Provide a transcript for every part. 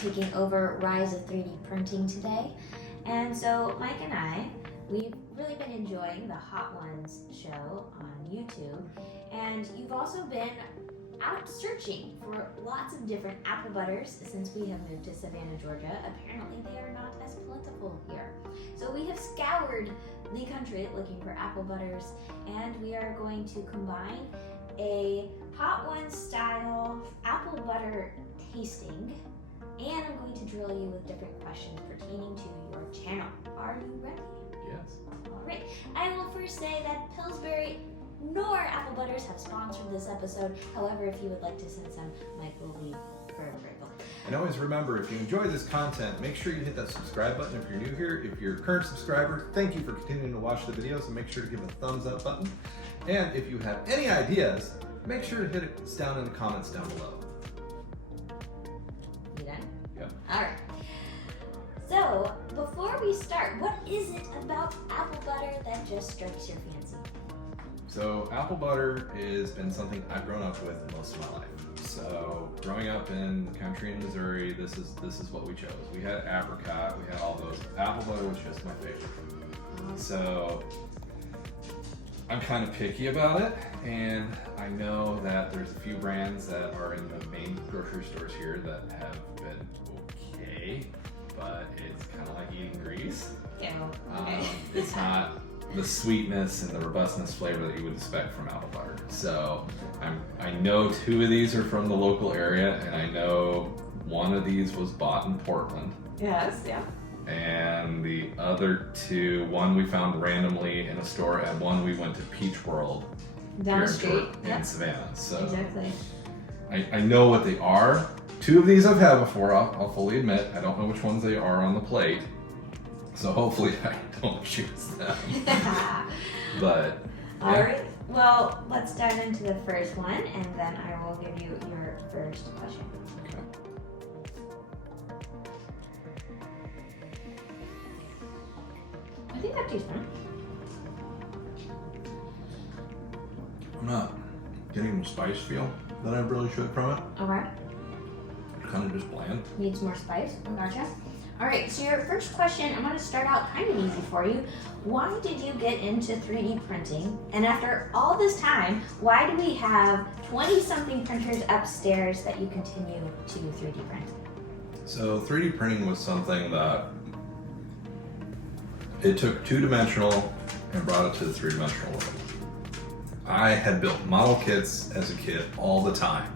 taking over Rise of 3D Printing today. And so Mike and I, we've really been enjoying the Hot Ones show on YouTube. And you've also been out searching for lots of different apple butters since we have moved to Savannah, Georgia. Apparently they are not as plentiful here. So we have scoured the country looking for apple butters, and we are going to combine a Hot Ones style apple butter tasting, and I'm going to drill you with different questions pertaining to your channel. Are you ready? Yes. All right. I will first say that Pillsbury nor apple butters have sponsored this episode. However, if you would like to send some, Mike will be forever grateful. And always remember, if you enjoy this content, make sure you hit that subscribe button if you're new here. If you're a current subscriber, thank you for continuing to watch the videos, and make sure to give a thumbs up button. And if you have any ideas, make sure to hit it down in the comments down below. You done? Yep. All right. So, before we start, what is it about apple butter that just strikes your fancy? So apple butter has been something I've grown up with most of my life. So growing up in the country in Missouri, this is what we chose. We had apricot, we had all those. Apple butter was just my favorite. So I'm kind of picky about it, and I know that there's a few brands that are in the main grocery stores here that have been okay, but it's kind of like eating grease. Yeah. Okay. It's not the sweetness and the robustness flavor that you would expect from apple butter. So I know 2 of these are from the local area, and I know 1 of these was bought in Portland. Yes, yeah. And the other 2, 1 we found randomly in a store, and 1 we went to Peach World Down the street in Savannah. So exactly. I know what they are. 2 of these I've had before, I'll fully admit. I don't know which ones they are on the plate. So hopefully I don't choose them. But all right. Well, let's dive into the first one, and then I will give you your first question. Okay. I think that tastes fine. I'm not getting the spice feel that I really should from it. Okay. Kind of just bland. Needs more spice. Gotcha. All right, so your first question, I'm going to start out kind of easy for you. Why did you get into 3D printing? And after all this time, why do we have 20-something printers upstairs that you continue to 3D print? So 3D printing was something that it took 2-dimensional and brought it to the 3-dimensional world. I had built model kits as a kid all the time,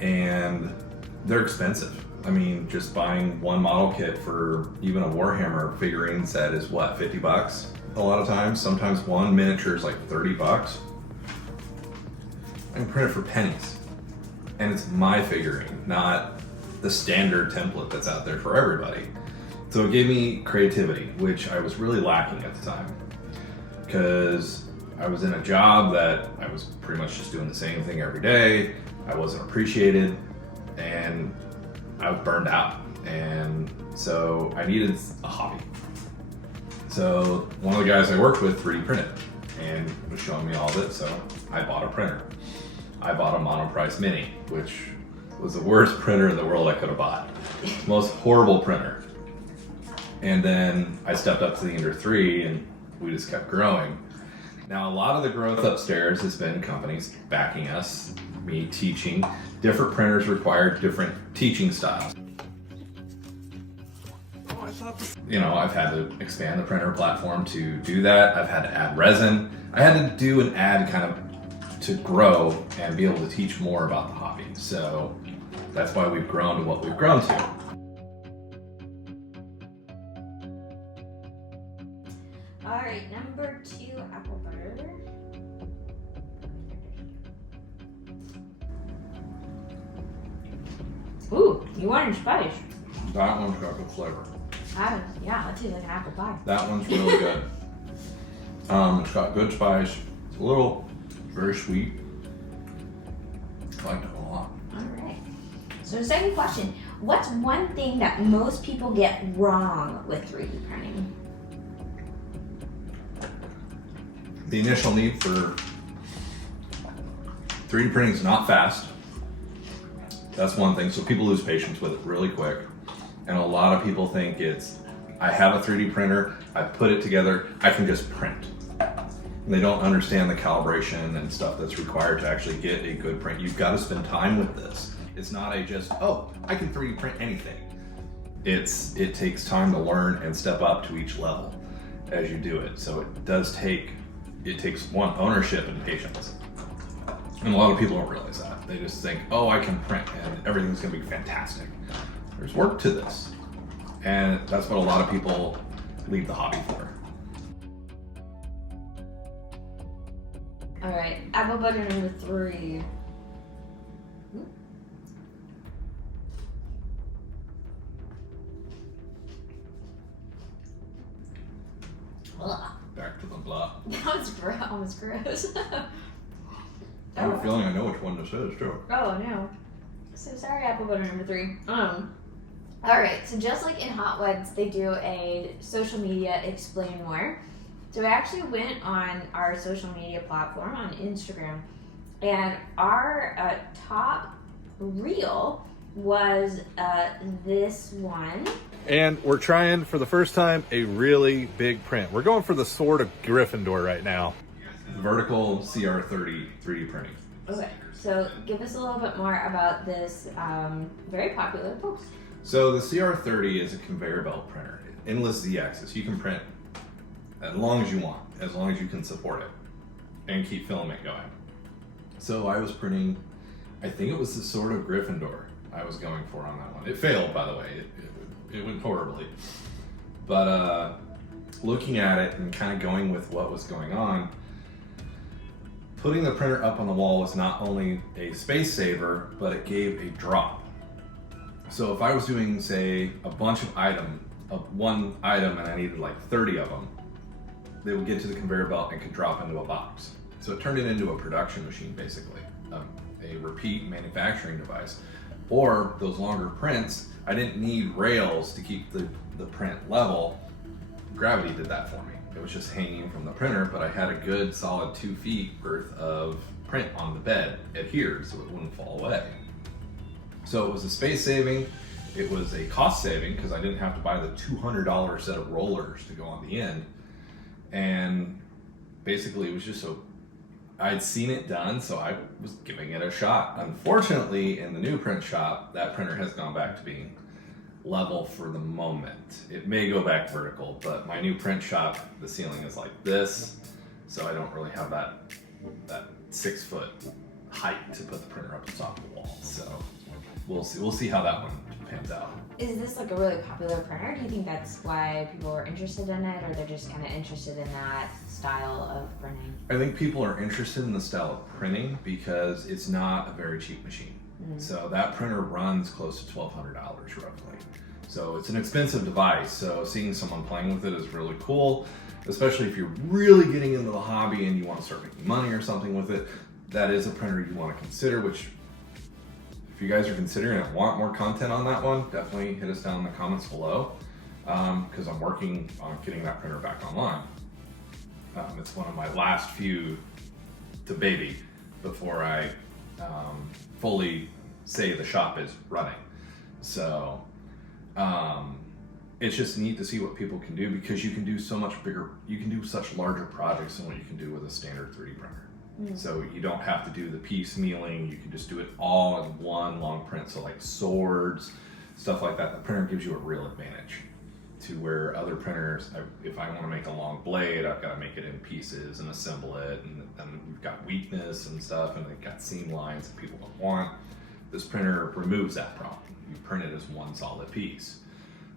and they're expensive. I mean, just buying 1 model kit for even a Warhammer figurine set is what, 50 bucks a lot of times? Sometimes 1 miniature is like 30 bucks. I can print it for pennies. And it's my figurine, not the standard template that's out there for everybody. So it gave me creativity, which I was really lacking at the time. Because I was in a job that I was pretty much just doing the same thing every day. I wasn't appreciated, and I was burned out, and so I needed a hobby. So one of the guys I worked with 3D printed and was showing me all of it, so I bought a printer. I bought a Monoprice Mini, which was the worst printer in the world I could have bought. Most horrible printer. And then I stepped up to the Ender 3, and we just kept growing. Now a lot of the growth upstairs has been companies backing us, me teaching. Different printers require different teaching styles. You know, I've had to expand the printer platform to do that. I've had to add resin. I had to do an ad kind of to grow and be able to teach more about the hobby. So that's why we've grown to what we've grown to. All right, number 2, apple butter. Ooh, you wanted spice. That one's got good flavor. Yeah, that tastes like an apple pie. That one's really good. It's got good spice. It's a little, very sweet. I liked it a lot. All right. So second question, what's one thing that most people get wrong with 3D printing? The initial need for 3D printing is not fast. That's one thing. So people lose patience with it really quick. And a lot of people think it's, I have a 3D printer, I put it together, I can just print. And they don't understand the calibration and stuff that's required to actually get a good print. You've got to spend time with this. It's not a just, oh, I can 3D print anything. It takes time to learn and step up to each level as you do it. So it takes one, ownership and patience. And a lot of people don't realize that. They just think, oh, I can print and everything's gonna be fantastic. There's work to this. And that's what a lot of people leave the hobby for. All right, apple butter number 3. Ugh. Back to the blah. That was almost gross. I have a feeling I know which one this is too. Oh no. So sorry, apple butter number 3. Alright, so just like in Hot Ones, they do a social media explain more. So I actually went on our social media platform on Instagram, and our top reel was this one. And we're trying for the first time a really big print. We're going for the Sword of Gryffindor right now. Vertical CR30 3D printing. Okay, so give us a little bit more about this very popular post. So the CR30 is a conveyor belt printer, endless Z-axis. You can print as long as you want, as long as you can support it and keep filament going. So I was printing, I think it was the Sword of Gryffindor I was going for on that one. It failed, by the way. It went horribly. But looking at it and kind of going with what was going on, putting the printer up on the wall was not only a space saver, but it gave a drop. So if I was doing, say, a bunch of one item and I needed like 30 of them, they would get to the conveyor belt and could drop into a box. So it turned it into a production machine, basically, a repeat manufacturing device. Or those longer prints, I didn't need rails to keep the print level. Gravity did that for me. It was just hanging from the printer, but I had a good solid 2 feet worth of print on the bed adhered so it wouldn't fall away. So it was a space saving, it was a cost saving because I didn't have to buy the $200 set of rollers to go on the end. And basically it was just so, I'd seen it done, so I was giving it a shot. Unfortunately, in the new print shop, that printer has gone back to being level for the moment. It may go back vertical, but my new print shop, the ceiling is like this, so I don't really have that 6 foot height to put the printer up on top of the wall. So we'll see how that one pans out. Is this like a really popular printer? Do you think that's why people are interested in it, or they're just kind of interested in that style of printing? I think people are interested in the style of printing because it's not a very cheap machine. So that printer runs close to $1,200 roughly. So it's an expensive device. So seeing someone playing with it is really cool, especially if you're really getting into the hobby and you want to start making money or something with it. That is a printer you want to consider, which if you guys are considering and want more content on that one, definitely hit us down in the comments below because I'm working on getting that printer back online. It's one of my last few to baby before I fully say the shop is running. So it's just neat to see what people can do because you can do so much bigger, you can do such larger projects than what you can do with a standard 3D printer. So you don't have to do the piecemealing, you can just do it all in one long print. So like swords, stuff like that, the printer gives you a real advantage to where other printers, if I want to make a long blade, I've got to make it in pieces and assemble it, and we've got weakness and stuff, and they've got seam lines that people don't want. This printer removes that problem. You print it as one solid piece.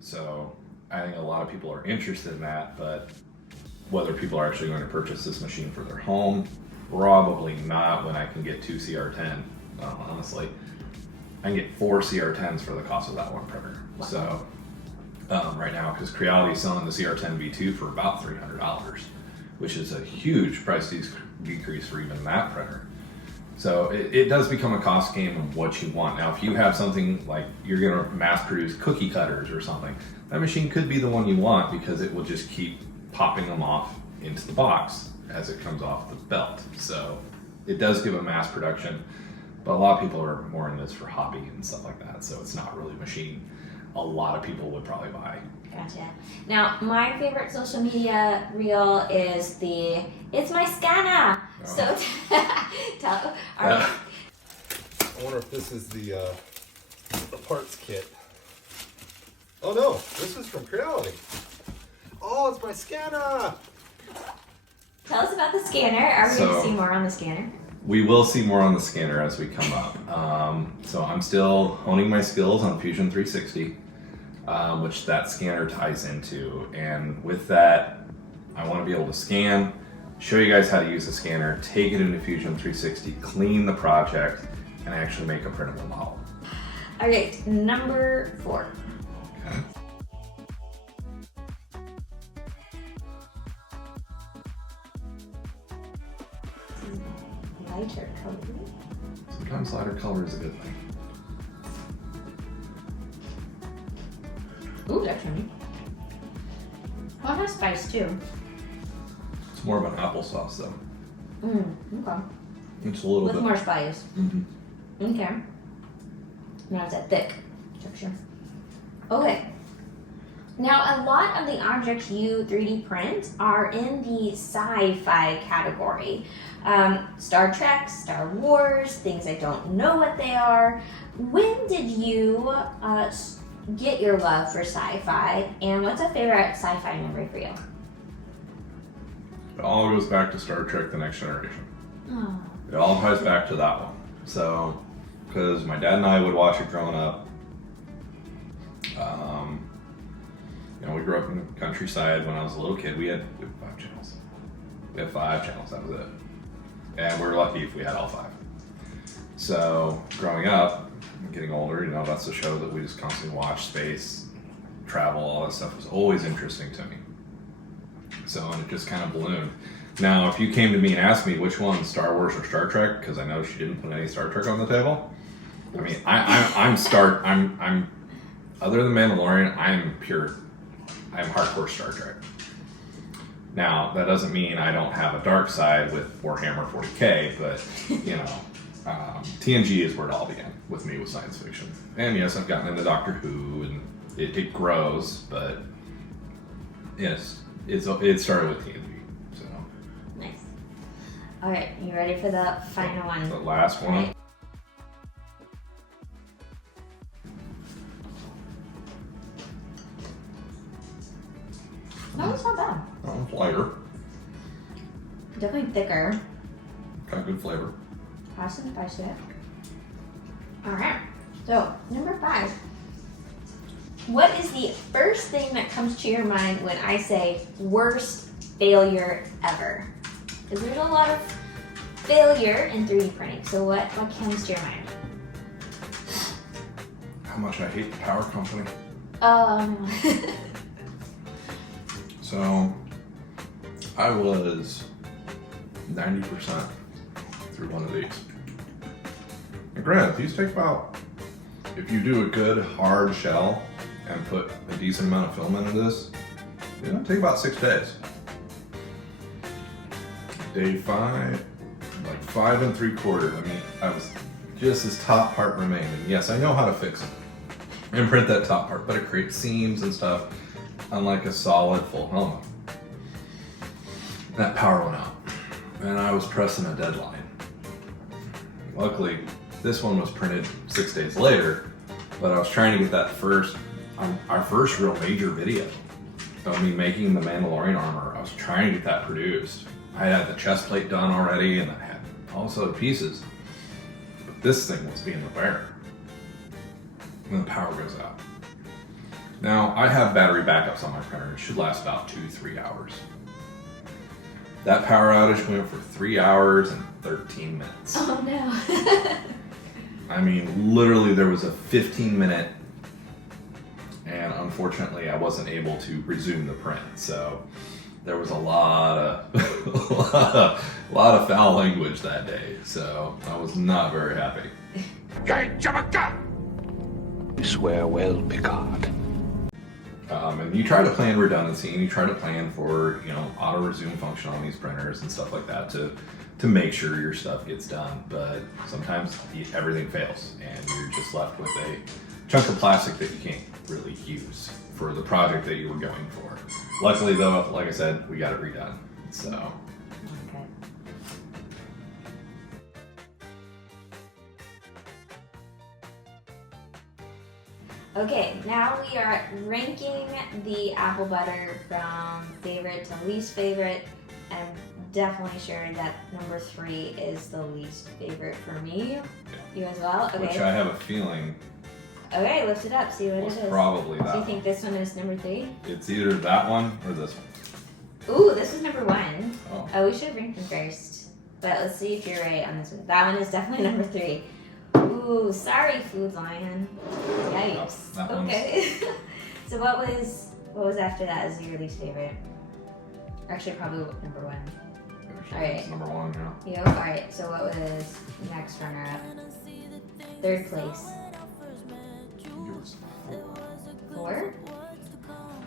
So I think a lot of people are interested in that, but whether people are actually going to purchase this machine for their home, probably not when I can get 2 CR10. Honestly, I can get 4 CR10s for the cost of that one printer. Wow. So right now, because Creality is selling the CR10 V2 for about $300, which is a huge price decrease for even that printer. So it does become a cost game of what you want. Now, if you have something like you're going to mass produce cookie cutters or something, that machine could be the one you want because it will just keep popping them off into the box as it comes off the belt. So it does give a mass production But a lot of people are more in this for hobby and stuff like that, so it's not really a machine a lot of people would probably buy. Gotcha. Now, my favorite social media reel is the "It's my scanner." Oh. So, tell. I wonder if this is the parts kit. Oh no, this is from Creality. Oh, it's my scanner. Tell us about the scanner. Are we going to So- see more on the scanner? We will see more on the scanner as we come up. So I'm still honing my skills on Fusion 360, which that scanner ties into. And with that, I want to be able to scan, show you guys how to use the scanner, take it into Fusion 360, clean the project, and actually make a printable model. All right, number 4. Okay. Lighter color. Sometimes lighter color is a good thing. Ooh, that's yummy. Well, it has spice too. It's more of an applesauce though. Okay. It's a little With bit. more spice. Mhm. Okay. Now it's that thick texture. Okay. Now, a lot of the objects you 3D print are in the sci-fi category. Star Trek, Star Wars, things I don't know what they are. When did you get your love for sci-fi, and what's a favorite sci-fi memory for you? It all goes back to Star Trek: The Next Generation. Oh. It all ties back to that one. So, because my dad and I would watch it growing up. We grew up in the countryside. When I was a little kid, we had 5 channels. We had 5 channels, that was it. And we were lucky if we had all 5. So, growing up, getting older, that's the show that we just constantly watch. Space, travel, all that stuff was always interesting to me. So, and it just kind of ballooned. Now, if you came to me and asked me which one, Star Wars or Star Trek, because I know she didn't put any Star Trek on the table. I mean, I'm other than Mandalorian, I'm hardcore Star Trek. Now, that doesn't mean I don't have a dark side with Warhammer 40K, but TNG is where it all began with me with science fiction. And yes, I've gotten into Doctor Who, and it grows, but yes, it started with TNG. So Nice. All right, you ready for the final one? the last one. Right. No, it's not bad. Oh, it's lighter. Definitely thicker. Got good flavor. Has some spice to it. All right. So number 5. What is the first thing that comes to your mind when I say worst failure ever? Because there's a lot of failure in 3D printing. So what comes to your mind? How much I hate the power company. So I was 90% through one of these. And granted, these take about, if you do a good hard shell and put a decent amount of filament in this, it'll take about 6 days. Day 5, like 5 3/4. I mean, I was just this top part remained. And yes, I know how to fix it and print that top part, but it creates seams and stuff. Unlike a solid full helmet. That power went out, and I was pressing a deadline. Luckily, this one was printed 6 days later, but I was trying to get that our first real major video of me making the Mandalorian armor. I was trying to get that produced. I had the chest plate done already, and I had all those other pieces, but this thing was being repaired, and the power goes out. Now, I have battery backups on my printer. It should last about 2-3 hours. That power outage went for 3 hours and 13 minutes. Oh no. I mean, literally there was a 15-minute, and unfortunately I wasn't able to resume the print. So there was a lot of foul language that day. So I was not very happy. You swear well, Picard. And you try to plan redundancy, and you try to plan for auto resume function on these printers and stuff like that to to make sure your stuff gets done. But sometimes everything fails and you're just left with a chunk of plastic that you can't really use for the project that you were going for. Luckily though, like I said, we got it redone. So. Okay. Okay, now we are ranking the apple butter from favorite to least favorite. I'm definitely sure that number 3 is the least favorite for me. You as well? Okay. Which I have a feeling Okay, lift it up, see what was it is. probably that So you one. think this one is number 3? It's either that one or this one. Ooh, this is number 1. Oh. Oh, we should have ranked them first. But let's see if you're right on this one. That one is definitely number 3. Ooh, sorry, Food Lion. Yikes. that one's- Okay. So what was after that as your least favorite? Actually, probably number 1. Alright. It's number 1, yeah. You? Alright, so what was next runner up? 3rd place. Yours. 4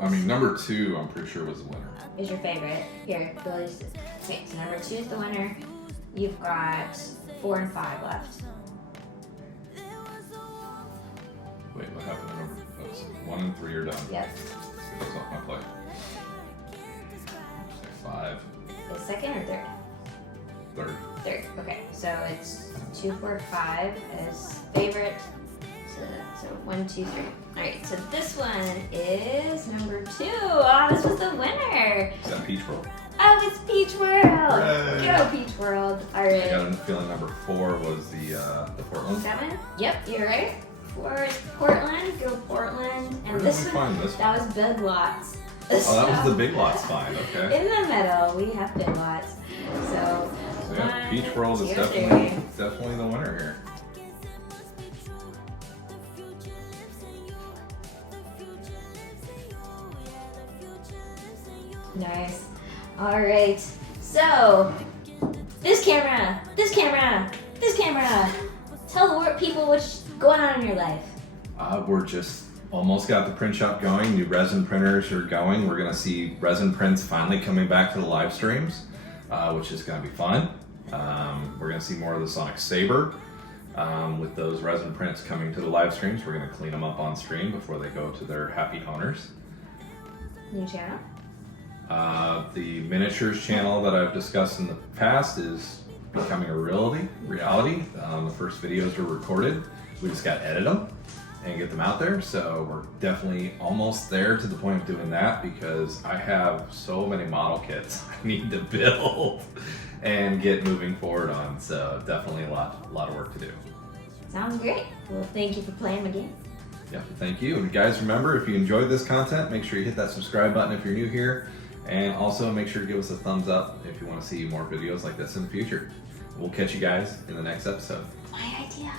I mean, number 2, I'm pretty sure was the winner. is your favorite. Here, the least. Okay, so number 2 is the winner. You've got 4 and 5 left. Wait, what happened to number? Oh, so 1 and 3 are done. Yep. It goes off my plate. Say 5. Is 2nd or 3rd? 3rd. 3rd. Okay, so it's 2, 4, 5 as favorite. So 1, 2, 3. Alright, so this one is number 2. Oh, this was the winner. Is that Peach World? Oh, it's Peach World. Hooray. Go Peach World. I Alright. got a feeling number 4 was the Portland. 7? Yep, you're right. 4 is Portland. Go Portland. And Where did this we one, find this one? that was Big Lots. Oh, that was the Big Lots find, okay. In the middle, we have Big Lots. So, So yeah, Peach World is 1, 2, definitely the winner here. Nice. All right. So, this camera. Tell the people what's going on in your life. We're just almost got the print shop going. New resin printers are going. We're gonna see resin prints finally coming back to the live streams, which is gonna be fun. We're gonna see more of the Sonic Saber. With those resin prints coming to the live streams, we're gonna clean them up on stream before they go to their happy owners. New channel. The miniatures channel that I've discussed in the past is becoming a reality. The first videos were recorded. We just got to edit them and get them out there. So we're definitely almost there to the point of doing that because I have so many model kits I need to build and get moving forward on. So definitely a lot of work to do. Sounds great. Well, thank you for playing my game. Yeah, thank you. And guys, remember, if you enjoyed this content, make sure you hit that subscribe button if you're new here. And also make sure to give us a thumbs up if you want to see more videos like this in the future. We'll catch you guys in the next episode. My idea.